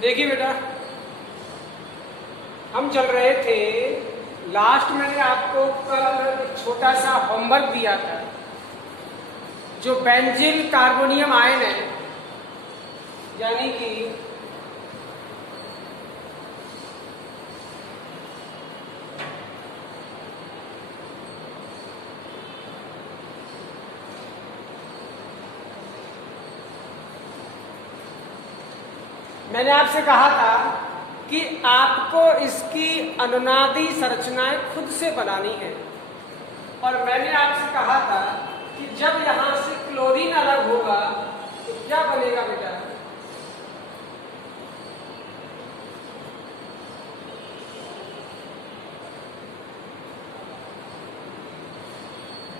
देखिए बेटा, हम चल रहे थे, लास्ट मैंने आपको कल छोटा सा होमवर्क दिया था। जो बेंजीन कार्बोनियम आयन है, यानी कि मैंने आपसे कहा था कि आपको इसकी अनुनादी संरचनाएं खुद से बनानी है। और मैंने आपसे कहा था कि जब यहां से क्लोरीन अलग होगा तो क्या बनेगा बेटा?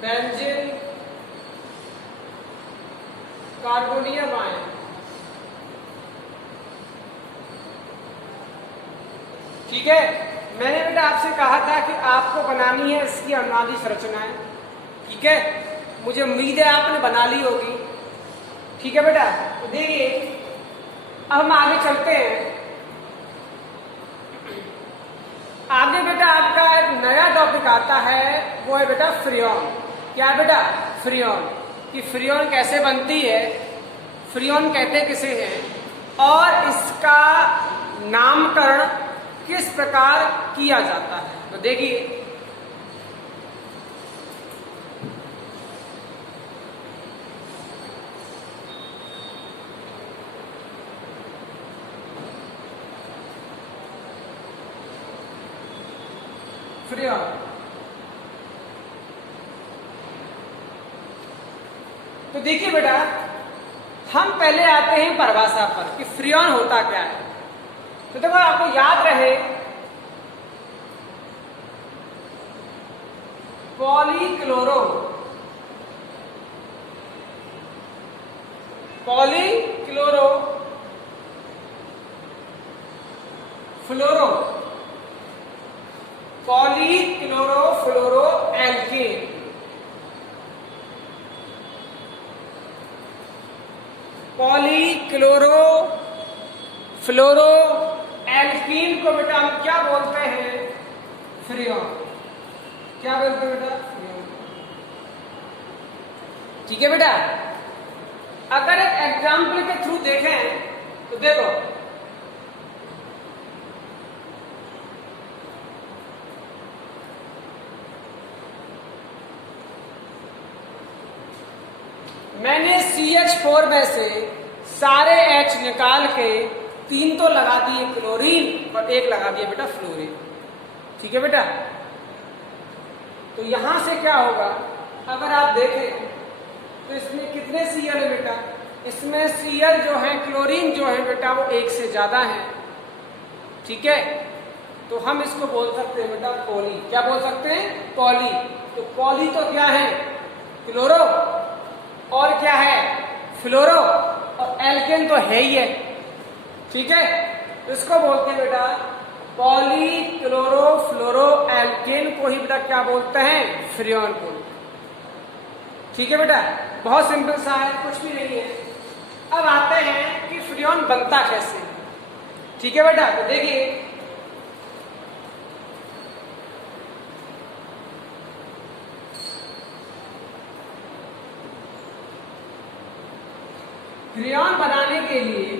Benzene carbonium ion. ठीक है, मैंने बेटा आपसे कहा था कि आपको बनानी है इसकी अनुनादी संरचनाएं। ठीक है, मुझे उम्मीद है आपने बना ली होगी। ठीक है बेटा, तो देखिए अब हम आगे चलते हैं। आगे बेटा आपका एक नया टॉपिक आता है, वो है बेटा फ्रियोन। क्या है बेटा? फ्रियोन। कि फ्रियोन कैसे बनती है, फ्रियोन कहते किसे हैं, और इसका नामकरण किस प्रकार किया जाता है। तो देखिए फ्रियोन। तो देखिए बेटा, हम पहले आते हैं परिभाषा पर कि फ्रियोन होता क्या है। तो देखो, आपको याद रहे पॉलीक्लोरो फ्लोरो फ्लोरो एल्केन। पॉलीक्लोरो फ्लोरो एल्कीन को बेटा हम क्या बोलते हैं? फ्रियोन। क्या बोलते हैं बेटा? फ्रियोन। ठीक है बेटा, अगर एक एग्जाम्पल के थ्रू देखें तो देखो, मैंने CH4 में से सारे H निकाल के 3 तो लगा दिए क्लोरीन और 1 लगा दिया बेटा फ्लोरीन। ठीक है बेटा, तो यहां से क्या होगा, अगर आप देखें तो इसमें कितने Cl है बेटा? इसमें Cl जो है, क्लोरीन जो है बेटा, वो 1 से ज्यादा है। ठीक है, तो हम इसको बोल सकते हैं बेटा पॉली। क्या बोल सकते हैं? पॉली। तो पॉली तो क्या है? क्लोरो, और क्या है? फ्लोरो, और एल्केन तो है ही है। ठीक है, तो इसको बोलते हैं बेटा पॉली क्लोरो फ्लोरो एल्केन को ही बेटा क्या बोलते हैं? फ्रियोन बोलते हैं। ठीक है बेटा, बहुत सिंपल सा है, कुछ भी नहीं है। अब आते हैं कि फ्रियोन बनता कैसे है। ठीक है बेटा, तो देखिए फ्रियोन बनाने के लिए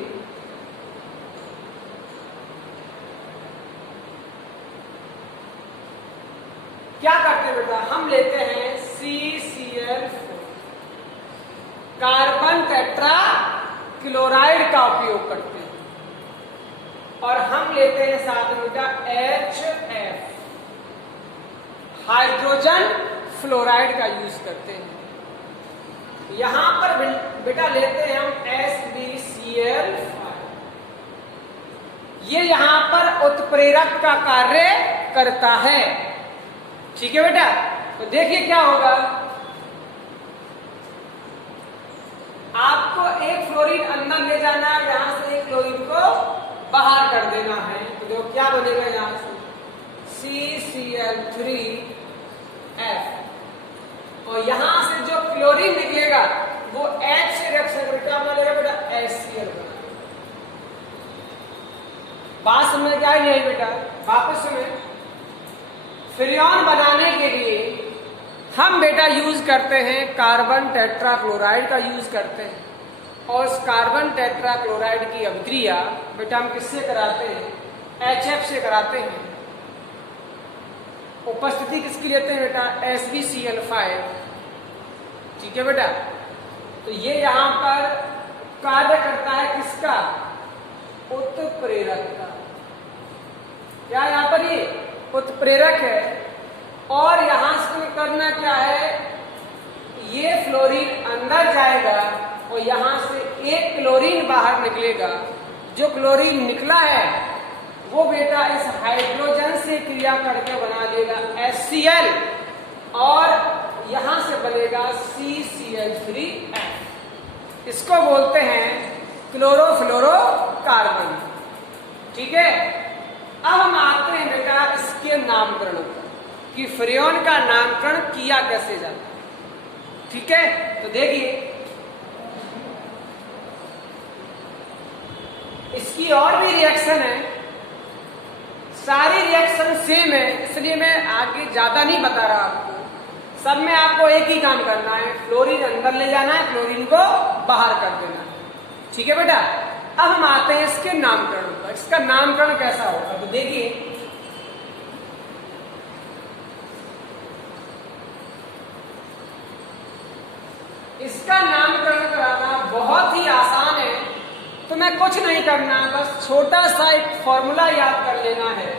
क्या करते हैं बेटा? हम लेते हैं CCl4, कार्बन टेट्रा क्लोराइड का उपयोग करते हैं, और हम लेते हैं साथ में बेटा HF, हाइड्रोजन फ्लोराइड का यूज करते हैं। यहां पर बेटा लेते हैं हम SbCl5। ये यहां पर उत्प्रेरक का कार्य करता है। ठीक है बेटा, तो देखिए क्या होगा, आपको एक फ्लोरीन अंदर ले जाना है, यहां से एक क्लोरीन को बाहर कर देना है। तो देखो क्या बनेगा, यहां से CCl3F, और यहां से जो क्लोरीन निकलेगा वो H से रिएक्शन करके क्या बनेगा बेटा? HCl बनेगा। बात समझ क्या ही नहीं बेटा, वापस सुने। फ्रेऑन बनाने के लिए हम बेटा यूज करते हैं कार्बन टेट्राक्लोराइड का यूज करते हैं, और उस कार्बन टेट्राक्लोराइड की अभिक्रिया बेटा हम किससे कराते हैं? HF से कराते हैं। उपस्थिति किसकी लेते हैं बेटा? SbCl5। ठीक है बेटा, तो ये यहां पर कार्य करता है किसका? उत्प्रेरक का। क्या यहां पर ये उत्प्रेरक है, और यहां से करना क्या है? ये फ्लोरीन अंदर जाएगा और यहां से एक क्लोरीन बाहर निकलेगा। जो क्लोरीन निकला है वो बेटा इस हाइड्रोजन से क्रिया करके बना देगा HCl, और यहां से बनेगा CCl3F। इसको बोलते हैं क्लोरोफ्लोरोकार्बन। ठीक है, अब हम आते हैं बेटा इसके नामकरण पर कि फ्रेऑन का नामकरण किया कैसे जाता है। ठीक है, तो देखिए इसकी और भी रिएक्शन है, सारी रिएक्शन सेम है, इसलिए मैं आगे ज्यादा नहीं बता रहा आपको। सब में आपको एक ही काम करना है, फ्लोरीन अंदर ले जाना है, क्लोरीन को बाहर कर देना है। ठीक है बेटा, अब हम आते हैं इसके नामकरण पर। इसका नामकरण कैसा होगा? तो देखिए इसका नामकरण कराना बहुत ही आसान है, तो मैं कुछ नहीं करना, बस छोटा सा एक फॉर्मूला याद कर लेना है।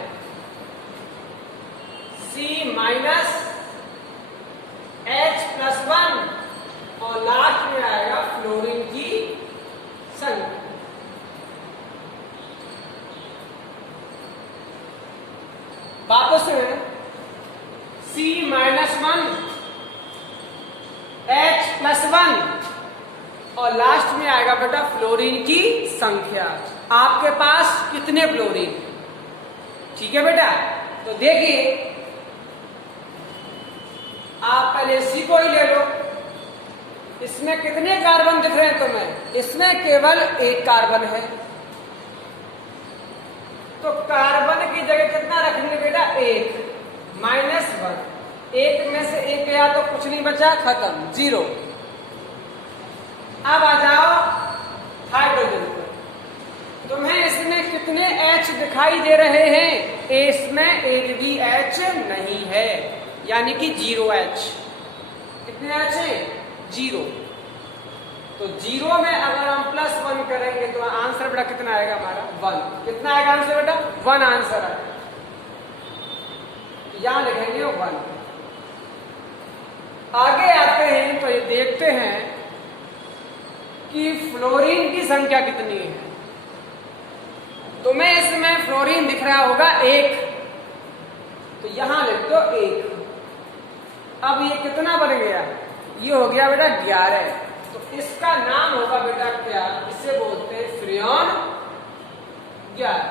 C-H+1 और लास्ट में आएगा फ्लोरीन की संख्या। वापस C-1 H+1 और लास्ट में आएगा बेटा फ्लोरीन की संख्या। आपके पास कितने फ्लोरीन? ठीक है बेटा, तो देखिए आप पहले इसी को ही ले लो। इसमें कितने कार्बन दिख रहे हैं तुम्हें? इसमें केवल एक कार्बन है, तो कार्बन की जगह कितना रखेंगे बेटा? एक, -1। एक में से एक गया तो कुछ नहीं बचा, खत्म, 0। अब आ जाओ हाइड्रोजन पर। तुम्हें इसमें कितने H दिखाई दे रहे हैं? इसमें एक भी H नहीं है, यानी कि 0H। कितने H है? 0। तो 0 में अगर हम +1 करेंगे तो आंसर बेटा कितना आएगा हमारा? 1। कितना आएगा आंसर बेटा? 1 आंसर आएगा। यहां लिखेंगे 1। आगे आते हैं तो ये देखते हैं कि फ्लोरीन की संख्या कितनी है। तुम्हें इसमें फ्लोरीन दिख रहा होगा 1, तो यहां लिख दो 1। अब ये कितना बन गया? ये हो गया बेटा 11। तो इसका नाम होगा बेटा क्या? इसे बोलते हैं फ्रेऑन 11।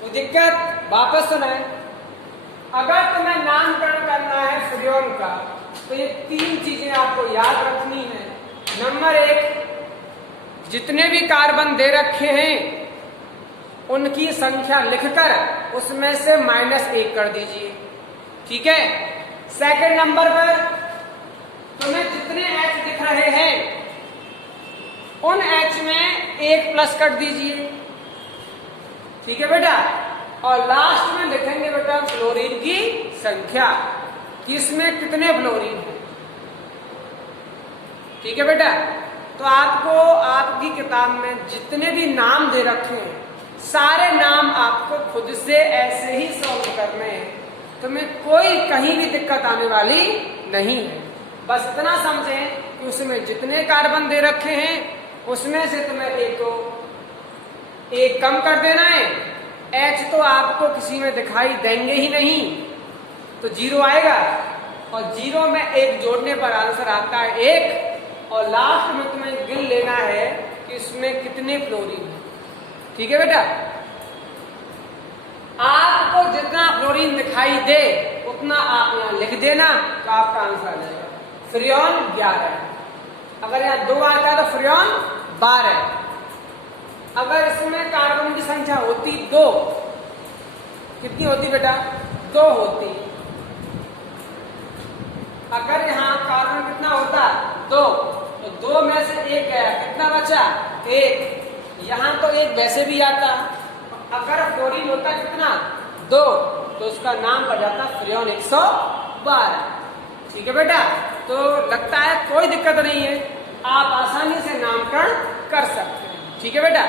तो दिक्कत वापस सुनाए, अगर तुम्हें नामकरण करना है फ्रेऑन का तो ये 3 चीजें आपको याद रखनी है। नंबर 1, जितने भी कार्बन दे रखे हैं उनकी संख्या लिखकर उसमें से -1 कर दीजिए। ठीक है। सेकंड नंबर पर तुम्हें जितने H दिख रहे हैं उन H में 1 प्लस कर दीजिए। ठीक है बेटा। और लास्ट में लिखेंगे बेटा फ्लोरीन की संख्या कि इसमें कितने फ्लोरीन है। ठीक है बेटा। तो आपको आपकी किताब में जितने भी नाम दे रखे हैं सारे नाम आपको खुद से ऐसे ही सॉल्व करने हैं, तुम्हें कोई कहीं भी दिक्कत आने वाली नहीं है। बस इतना समझें कि उसमें जितने कार्बन दे रखे हैं उसमें से तुम्हें एक कम कर देना है। H तो आपको किसी में दिखाई देंगे ही नहीं, तो 0 आएगा और 0 में 1 जोड़ने पर आंसर आता है 1। और लास्ट में तुम्हें गिन लेना है कि इसमें कितने फ्लोरीन है। ठीक है बेटा। आपको जितना फ्लोरीन दिखाई दे उतना आप यहाँ लिख देना तो आपका आंसर आ जाएगा। फ्रेऑन 11 है। अगर यहाँ 2 आता है तो फ्रेऑन 12। अगर इसमें कार्बन की संख्या होती 2, कितनी होती बेटा? 2 होती। अगर यहाँ कार्बन कितना होता? 2, तो 2 में से 1 गया, कितना बचा? 1। यहाँ तो 1 वैसे भी आता। अगर फ्लोरीन होता कितना? 2, तो उसका नाम पड़ जाता फ्रियोन 112। ठीक है बेटा, तो लगता है कोई दिक्कत नहीं है, आप आसानी से नामकरण कर सकते हैं। ठीक है बेटा,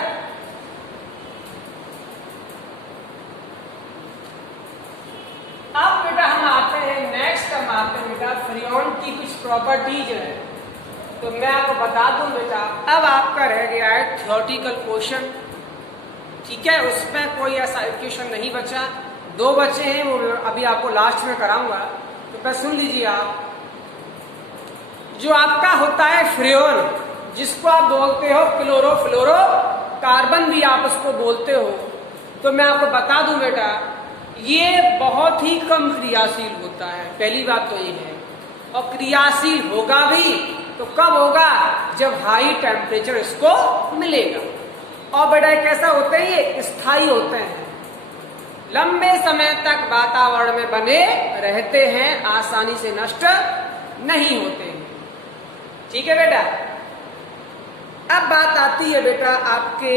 अब बेटा हम आते हैं नेक्स्ट, हम आते हैं बेटा फ्रियोन की कुछ प्रॉपर्टीज है। तो मैं आपको बता दूं बेटा, अब आपका रह गया है थ्योरेटिकल क्वेश्चन। ठीक है, उसमें कोई ऐसा क्वेश्चन नहीं बचा, 2 बचे हैं, वो अभी आपको लास्ट में कराऊंगा। तो पहले सुन लीजिए आप, जो आपका होता है फ्रियोन, जिसको आप बोलते हो क्लोरोफ्लोरो कार्बन भी आप उसको बोलते हो। तो मैं आपको बता दूं बेटा, ये बहुत ही कम क्रियाशील होता है, पहली बात तो ये है। और क्रियाशील होगा भी तो कब होगा? जब हाई टेम्परेचर इसको मिलेगा। और बेटा कैसा होते हैं? ये स्थायी होते हैं, लंबे समय तक वातावरण में बने रहते हैं, आसानी से नष्ट नहीं होते हैं। ठीक है बेटा, अब बात आती है बेटा आपके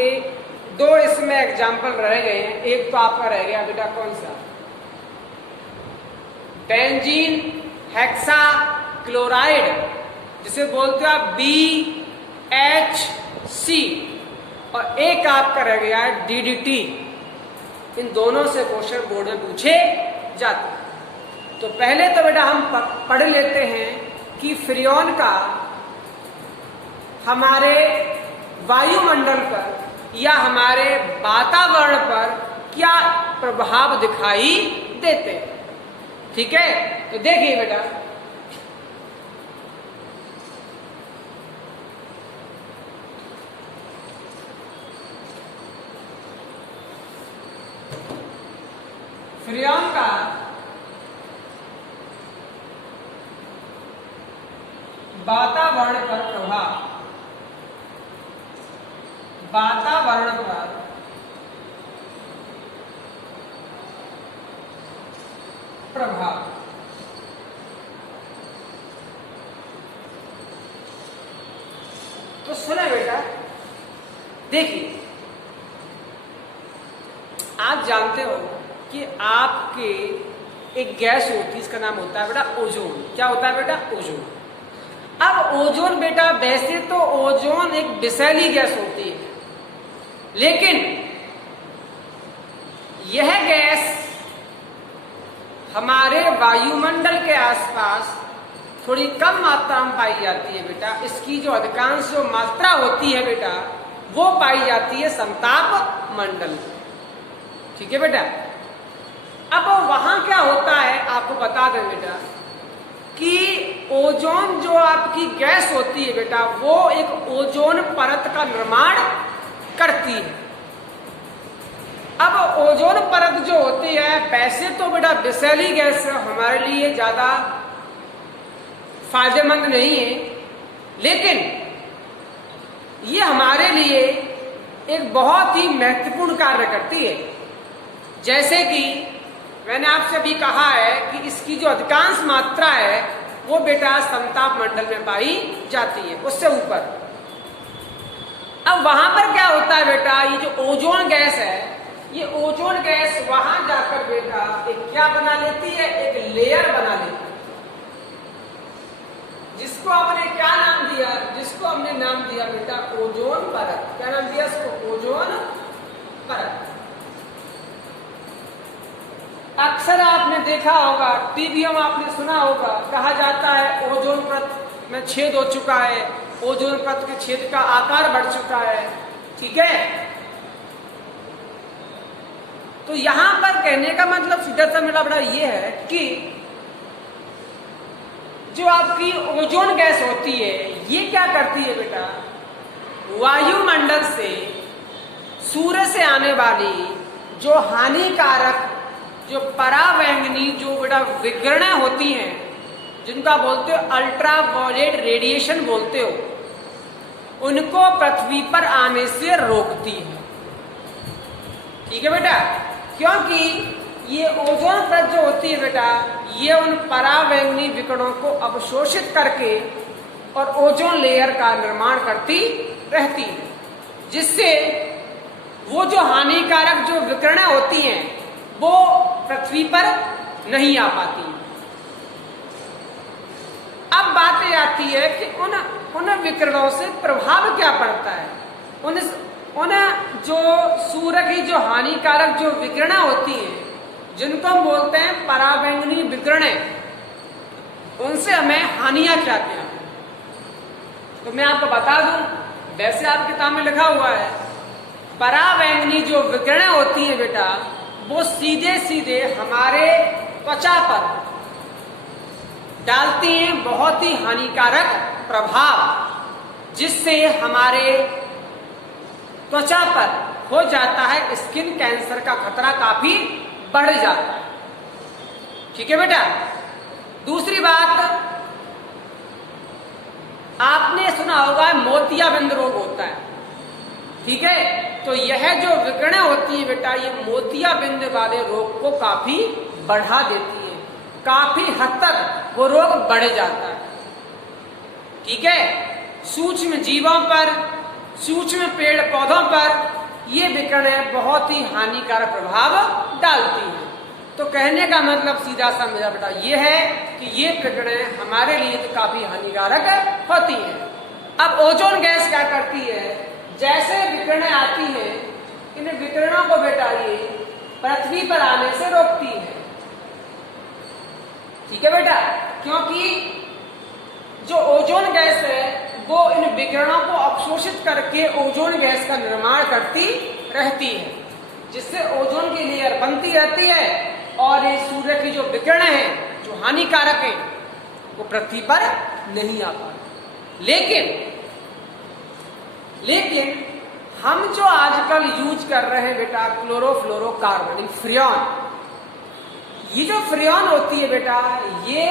2 इसमें एग्जाम्पल रह गए हैं। एक तो आपका रह गया बेटा कौन सा? बेंजीन हेक्सा क्लोराइड, जिसे बोलते हो आप BHC, और एक आपका रह गया है DDT। इन दोनों से क्वेश्चन बोर्ड में पूछे जाते हैं। तो पहले तो बेटा हम पढ़ लेते हैं कि फ्रियोन का हमारे वायुमंडल पर या हमारे वातावरण पर क्या प्रभाव दिखाई देते हैं। ठीक है, तो देखिए बेटा, फ्रियोन का वातावरण पर प्रभाव, वातावरण पर प्रभाव, तो सुना बेटा, देखिए आप जानते हो कि आपके एक गैस होती है, इसका नाम होता है बेटा ओजोन। क्या होता है बेटा? ओजोन। अब ओजोन बेटा, वैसे तो ओजोन एक विषैली गैस होती है, लेकिन यह गैस हमारे वायुमंडल के आसपास थोड़ी कम मात्रा में पाई जाती है बेटा। इसकी जो अधिकांश जो मात्रा होती है बेटा, वो पाई जाती है समताप मंडल। ठीक है बेटा, अब वहां क्या होता है आपको बता दें बेटा, कि ओजोन जो आपकी गैस होती है बेटा, वो एक ओजोन परत का निर्माण करती है। अब ओजोन परत जो होती है, वैसे तो बेटा विषैली गैस हमारे लिए ज्यादा फायदेमंद नहीं है, लेकिन ये हमारे लिए एक बहुत ही महत्वपूर्ण कार्य करती है। जैसे कि मैंने आपसे भी कहा है कि इसकी जो अधिकांश मात्रा है वो बेटा समताप मंडल में पाई जाती है, उससे ऊपर। अब वहां पर क्या होता है बेटा, ये जो ओजोन गैस है, ये ओजोन गैस वहां जाकर बेटा एक क्या बना लेती है? एक लेयर बना लेती है, जिसको आपने क्या नाम दिया? जिसको हमने नाम दिया बेटा ओजोन परत। क्या नाम दिया इसको? ओजोन परत। अक्सर आपने देखा होगा, टीवी में आपने सुना होगा, कहा जाता है ओजोन परत में छेद हो चुका है, ओजोन परत के छेद का आकार बढ़ चुका है। ठीक है, तो यहां पर कहने का मतलब सीधा सा मेरा बड़ा ये है कि जो आपकी ओजोन गैस होती है, ये क्या करती है बेटा? वायुमंडल से सूर्य से आने वाली जो हानिकारक, जो परावैंगनी जो बेटा विकिरणें होती हैं, जिनका बोलते हो अल्ट्रावायलेट रेडिएशन बोलते हो, उनको पृथ्वी पर आने से रोकती है। ठीक है बेटा, क्योंकि ये ओजोन परत जो होती है बेटा, ये उन पराबैंगनी विकिरणों को अवशोषित करके और ओजोन लेयर का निर्माण करती रहती है, जिससे वो जो हानिकारक जो विकिरणें होती हैं वो पृथ्वी पर नहीं आ पाती। अब बात ये आती है कि उन विकिरणों से प्रभाव क्या पड़ता है। उन जो सूर्य की जो हानिकारक जो विकिरणें होती हैं, जिनको हम बोलते हैं पराबैंगनी विकिरणें, उनसे हमें हानियां क्या क्या है। तो मैं आपको बता दूं, वैसे आप किताब में लिखा हुआ है, पराबैंगनी जो विकिरणें होती हैं बेटा, वो सीधे सीधे हमारे त्वचा पर डालती हैं बहुत ही हानिकारक प्रभाव, जिससे हमारे त्वचा पर हो जाता है स्किन कैंसर का खतरा काफी बढ़ जाता है। ठीक है बेटा। दूसरी बात, आपने सुना होगा मोतियाबिंद रोग होता है। ठीक है, तो यह जो विकिरणें होती है बेटा, ये मोतियाबिंद वाले रोग को काफी बढ़ा देती है, काफी हद तक वो रोग बढ़ जाता है। ठीक है, सूक्ष्म जीवों पर, सूक्ष्म पेड़ पौधों पर ये विकिरणें बहुत ही हानिकारक प्रभाव डालती हैं। तो कहने का मतलब सीधा सा मेरा बेटा ये है कि ये विकिरणें हमारे लिए तो काफी हानिकारक होती हैं। अब ओजोन गैस क्या करती है, जैसे विकिरणें आती हैं, इन विकिरणों को बेटा ये पृथ्वी पर आने से रोकती है। ठीक है बेटा, क्योंकि जो ओजोन गैस है वो इन विकिरणों को अवशोषित करके ओजोन गैस का निर्माण करती रहती है, जिससे ओजोन की लेयर बनती रहती है और ये सूर्य की जो विकिरणें हैं जो हानिकारक हैं वो पृथ्वी पर नहीं आ पाती। लेकिन हम जो आजकल यूज कर रहे हैं बेटा क्लोरोफ्लोरोकार्बन, फ्रियॉन, ये जो फ्रियॉन होती है बेटा, ये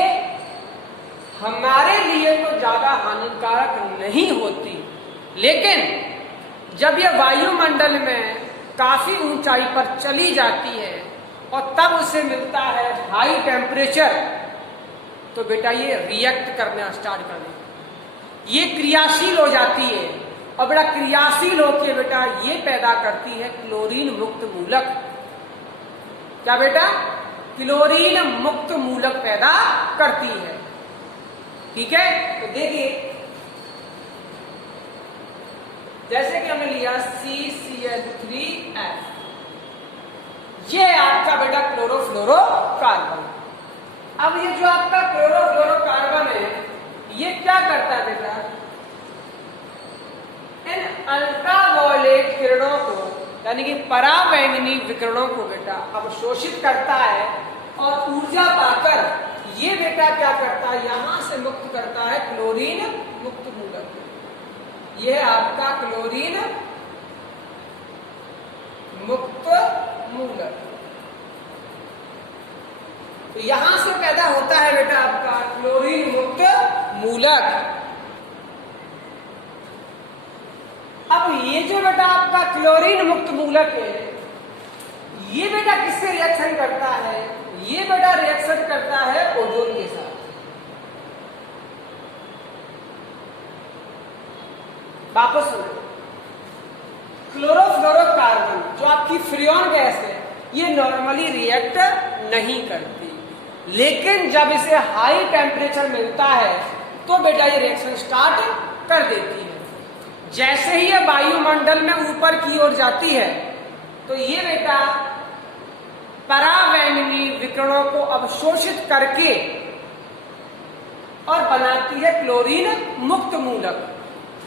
हमारे लिए तो ज्यादा हानिकारक नहीं होती, लेकिन जब ये वायुमंडल में काफी ऊंचाई पर चली जाती है और तब उसे मिलता है हाई टेम्परेचर, तो बेटा ये रिएक्ट करना स्टार्ट कर देती, ये क्रियाशील हो जाती है। और बेटा क्रियाशील होकर बेटा ये पैदा करती है क्लोरीन मुक्त मूलक। क्या बेटा? क्लोरीन मुक्त मूलक पैदा करती है। ठीक है, तो देखिए जैसे कि हमने लिया CCl3F, ये है आपका बेटा क्लोरोफ्लोरोकार्बन। अब ये जो आपका क्लोरोफ्लोरोकार्बन है ये क्या करता है बेटा, इन अल्ट्रावायलेट किरणों को यानी कि पराबैंगनी विकिरणों को बेटा अवशोषित करता है और ऊर्जा पाकर ये बेटा क्या करता है, यहां से मुक्त करता है क्लोरीन मुक्त मूलक। यह आपका क्लोरीन मुक्त मूलक, तो यहां से पैदा होता है बेटा आपका क्लोरीन मुक्त मूलक। अब ये जो बेटा आपका क्लोरीन मुक्त मूलक है, ये बेटा किससे रिएक्शन करता है? ये बेटा रिएक्शन करता है ओजोन के साथ। वापस सुनो, क्लोरोफ्लोरोकार्बन जो आपकी फ्रियॉन गैस है ये नॉर्मली रिएक्ट नहीं करती, लेकिन जब इसे हाई टेम्परेचर मिलता है तो बेटा ये रिएक्शन स्टार्ट कर देती है। जैसे ही ये वायुमंडल में ऊपर की ओर जाती है तो ये बेटा पराबैंगनी विकिरणों को अवशोषित करके और बनाती है क्लोरीन मुक्त मूलक।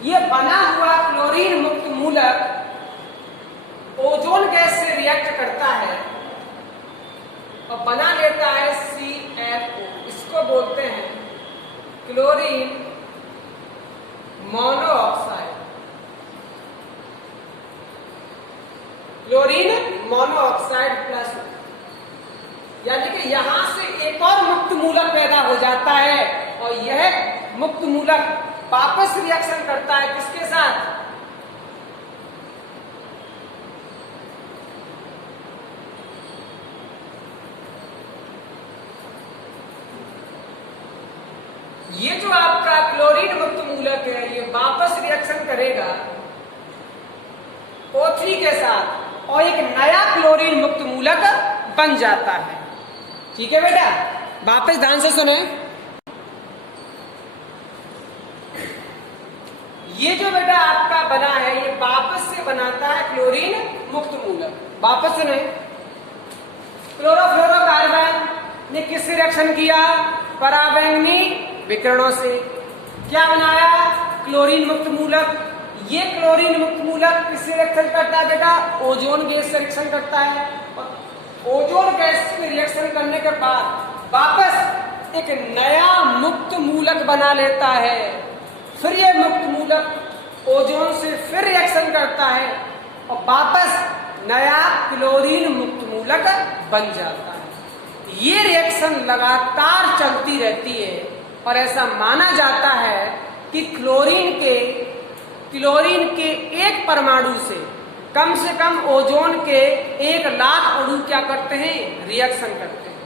ये बना हुआ क्लोरीन मुक्त मूलक ओजोन गैस से रिएक्ट करता है और बना लेता है CFO। इसको बोलते हैं chlorine monoxide. Chlorine monoxide plus, यानी कि यहां से एक और मुक्त मूलक पैदा हो जाता है और यह मुक्त मूलक वापस रिएक्शन करता है किसके साथ? ये जो आपका क्लोरीन मुक्त मूलक है ये वापस रिएक्शन करेगा O3 के साथ और एक नया क्लोरीन मुक्त मूलक बन जाता है। ठीक है बेटा, वापस ध्यान से सुने। ये जो बेटा आपका बना है ये वापस से बनाता है क्लोरीन मुक्त मूलक। वापस सुने, क्लोरोफ्लोरोकार्बन ने किससे रिएक्शन किया? पराबैंगनी विकिरणों से। क्या बनाया? क्लोरीन मुक्त मूलक। ये क्लोरीन मुक्त मूलक किससे रिएक्शन करता है बेटा? ओजोन गैस से रिएक्शन करता है। और ओजोन गैस से रिएक्शन करने के बाद वापस एक नया मुक्त मूलक बना लेता है। फिर ये मुक्त मूलक ओजोन से फिर रिएक्शन करता है और वापस नया क्लोरीन मुक्त मूलक बन जाता है। ये रिएक्शन लगातार चलती रहती है और ऐसा माना जाता है कि क्लोरीन के एक परमाणु से कम ओजोन के 1,00,000 अणु क्या करते हैं? रिएक्शन करते हैं।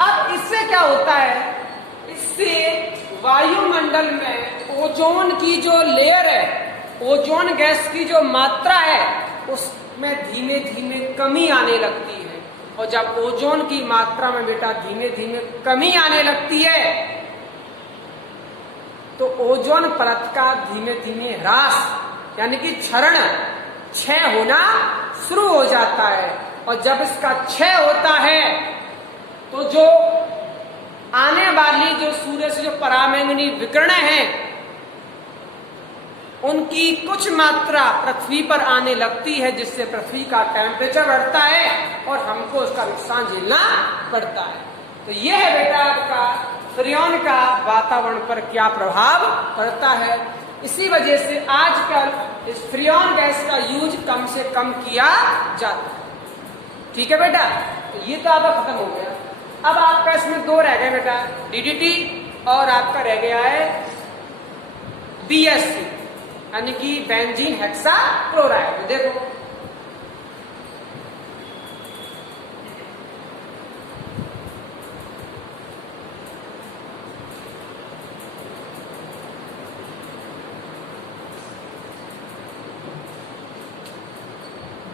अब इससे क्या होता है? इससे वायुमंडल में ओजोन की जो लेयर है, ओजोन गैस की जो मात्रा है उसमें धीमे धीमे कमी आने लगती है। और जब ओजोन की मात्रा में बेटा धीमे धीमे कमी आने लगती है तो ओजोन परत का धीमे धीमे ह्रास यानी कि क्षय होना शुरू हो जाता है। और जब इसका क्षय होता है तो जो आने वाली जो सूर्य से जो पराबैंगनी विकिरणें हैं उनकी कुछ मात्रा पृथ्वी पर आने लगती है, जिससे पृथ्वी का टेम्परेचर बढ़ता है और हमको उसका नुकसान झेलना पड़ता है। तो यह है बेटा आपका फ्रियोन का वातावरण पर क्या प्रभाव पड़ता है। इसी वजह से आजकल इस फ्रियोन गैस का यूज कम से कम किया जाता है। ठीक है बेटा, तो ये तो आपका खत्म हो गया। अब आपका इसमें 2 रह गए बेटा, DDT और आपका रह गया है BHC यानी कि बेंजीन हेक्सा क्लोराइड। देखो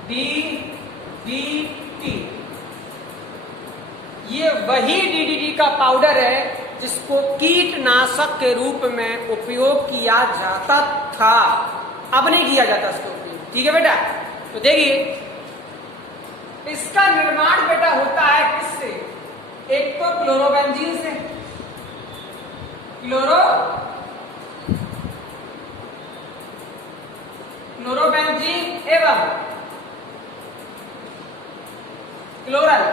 DDT ये वही DDT का पाउडर है जिसको कीटनाशक के रूप में उपयोग किया जाता था, अब नहीं किया जाता इसको उपयोग। ठीक है बेटा, तो देखिए इसका निर्माण बेटा होता है किससे? एक तो क्लोरोबेंजीन से, क्लोरोबेंजीन एवं क्लोरल।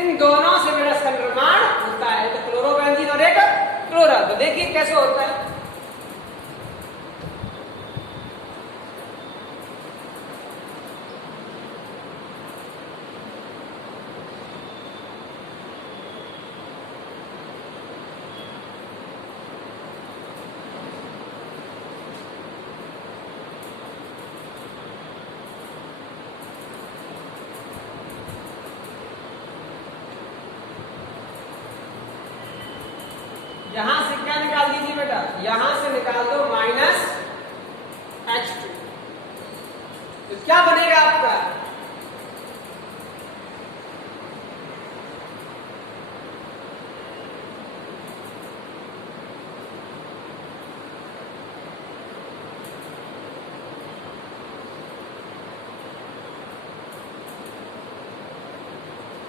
इन दोनों से मेरा इसका निर्माण होता है, तो क्लोरोबेंजीन और एक क्लोरल। तो देखिए कैसे होता है। यहां से क्या निकाल दीजिए बेटा? यहां से निकाल दो -H2। तो क्या बनेगा आपका?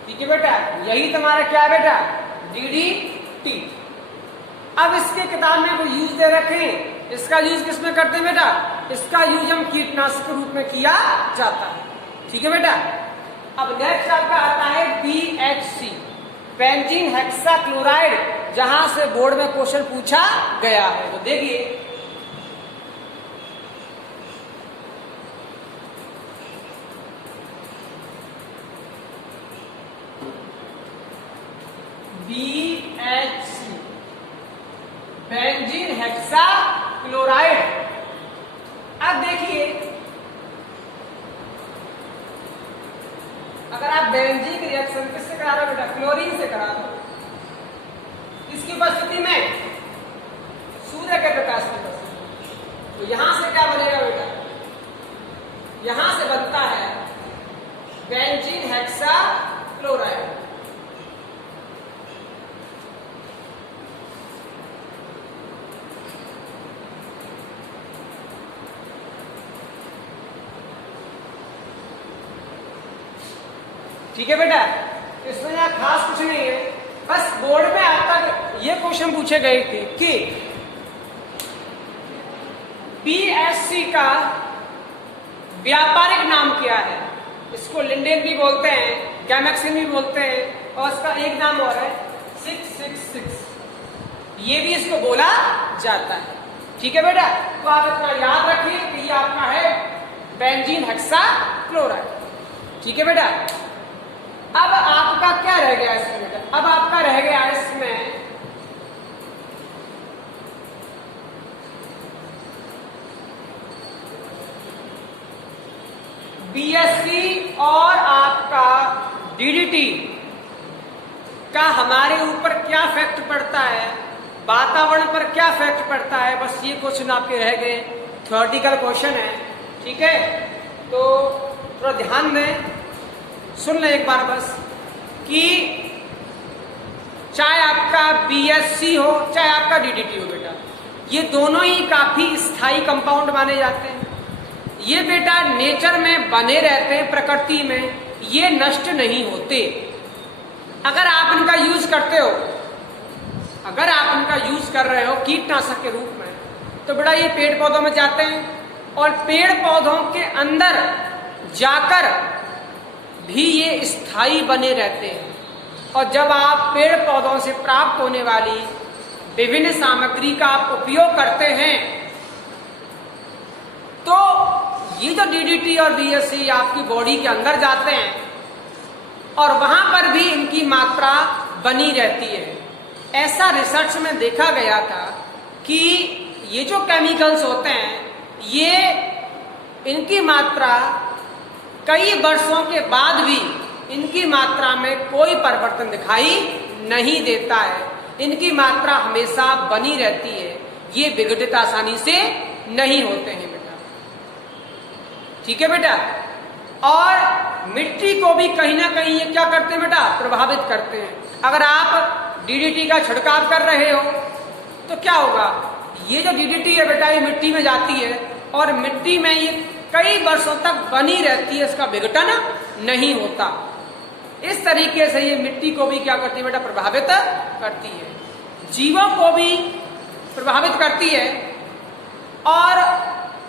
ठीक है बेटा, यही तुम्हारा क्या है बेटा? DDT। अब इसके किताब में कोई यूज दे रखे हैं, इसका यूज किसमें करते हैं बेटा? इसका यूज हम कीटनाशक के रूप में किया जाता है। ठीक है बेटा, अब नेक्स्ट आपका आता है BHC बेंजीन हेक्सा क्लोराइड, जहां से बोर्ड में क्वेश्चन पूछा गया है। तो देखिए BHC बेंजीन हेक्सा क्लोराइड। अब देखिए, अगर आप बेंजीन रिएक्शन किससे करा रहे हो बेटा? क्लोरीन से करा रहे हो। किसकी उपस्थिति में? सूर्य के प्रकाश की उपस्थिति। तो यहां से क्या बनेगा बेटा? यहां से बनता है बेंजीन हेक्सा क्लोराइड। ठीक है बेटा, इसमें यहाँ खास कुछ नहीं है, बस बोर्ड में आपका ये क्वेश्चन पूछे गए थे कि BHC का व्यापारिक नाम क्या है? इसको लिंडेन भी बोलते हैं, गैमेक्सिन भी बोलते हैं, और इसका एक नाम और है 666, ये भी इसको बोला जाता है। ठीक है बेटा, तो आप इतना याद रखिए कि ये आपका है बेंजीन हेक्सा क्लोराइड। ठीक है बेटा, अब आपका क्या रह गया इसमें बेटा? अब आपका रह गया इसमें BHC और आपका DDT का हमारे ऊपर क्या इफेक्ट पड़ता है, वातावरण पर क्या इफेक्ट पड़ता है। बस ये क्वेश्चन आपके रह गए, थ्योरेटिकल क्वेश्चन है। ठीक है, तो थोड़ा ध्यान दें, सुन लें एक बार बस कि चाहे आपका BHC हो चाहे आपका DDT हो बेटा, ये दोनों ही काफी स्थायी कंपाउंड माने जाते हैं। ये बेटा नेचर में बने रहते हैं, प्रकृति में, ये नष्ट नहीं होते। अगर आप इनका यूज करते हो, अगर आप इनका यूज कर रहे हो कीटनाशक के रूप में, तो बेटा ये पेड़ पौधों में जाते हैं और पेड़ पौधों के अंदर जाकर भी ये स्थायी बने रहते हैं। और जब आप पेड़ पौधों से प्राप्त होने वाली विभिन्न सामग्री का आप उपयोग करते हैं, तो ये जो DDT और BHC आपकी बॉडी के अंदर जाते हैं और वहां पर भी इनकी मात्रा बनी रहती है। ऐसा रिसर्च में देखा गया था कि ये जो केमिकल्स होते हैं, ये इनकी मात्रा कई वर्षों के बाद भी इनकी मात्रा में कोई परिवर्तन दिखाई नहीं देता है। इनकी मात्रा हमेशा बनी रहती है, ये विघटित आसानी से नहीं होते हैं बेटा। ठीक है बेटा, और मिट्टी को भी कहीं ना कहीं ये क्या करते हैं बेटा? प्रभावित करते हैं। अगर आप DDT का छिड़काव कर रहे हो तो क्या होगा? ये जो DDT है बेटा, ये मिट्टी में जाती है और मिट्टी में ये कई वर्षों तक बनी रहती है, इसका विघटन नहीं होता। इस तरीके से ये मिट्टी को भी क्या करती है बेटा? प्रभावित करती है, जीवों को भी प्रभावित करती है। और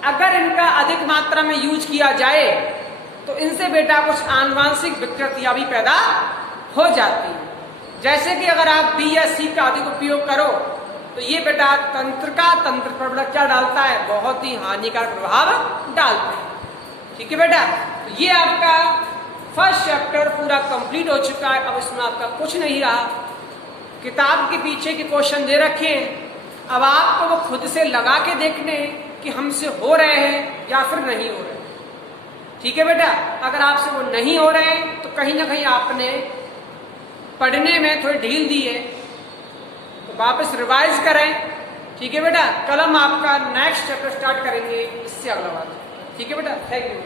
अगर इनका अधिक मात्रा में यूज किया जाए तो इनसे बेटा कुछ आनुवांशिक विकृतियां भी पैदा हो जाती है। जैसे कि अगर आप BHC का अधिक उपयोग करो तो ये बेटा तंत्र पर क्या डालता है? बहुत ही हानिकारक प्रभाव डालते हैं। ठीक है बेटा, तो ये आपका फर्स्ट चैप्टर पूरा कंप्लीट हो चुका है। अब इसमें आपका कुछ नहीं रहा, किताब के पीछे के क्वेश्चन दे रखे हैं, अब आपको वो खुद से लगा के देखने कि हमसे हो रहे हैं या फिर नहीं हो रहे। ठीक है बेटा, अगर आपसे वो नहीं हो रहे हैं तो कहीं ना कहीं आपने पढ़ने में थोड़ी ढील दी है, तो वापस रिवाइज करें। ठीक है बेटा, कल हम आपका नेक्स्ट चैप्टर स्टार्ट करेंगे इससे अगला बात। ठीक है बेटा, थैंक यू।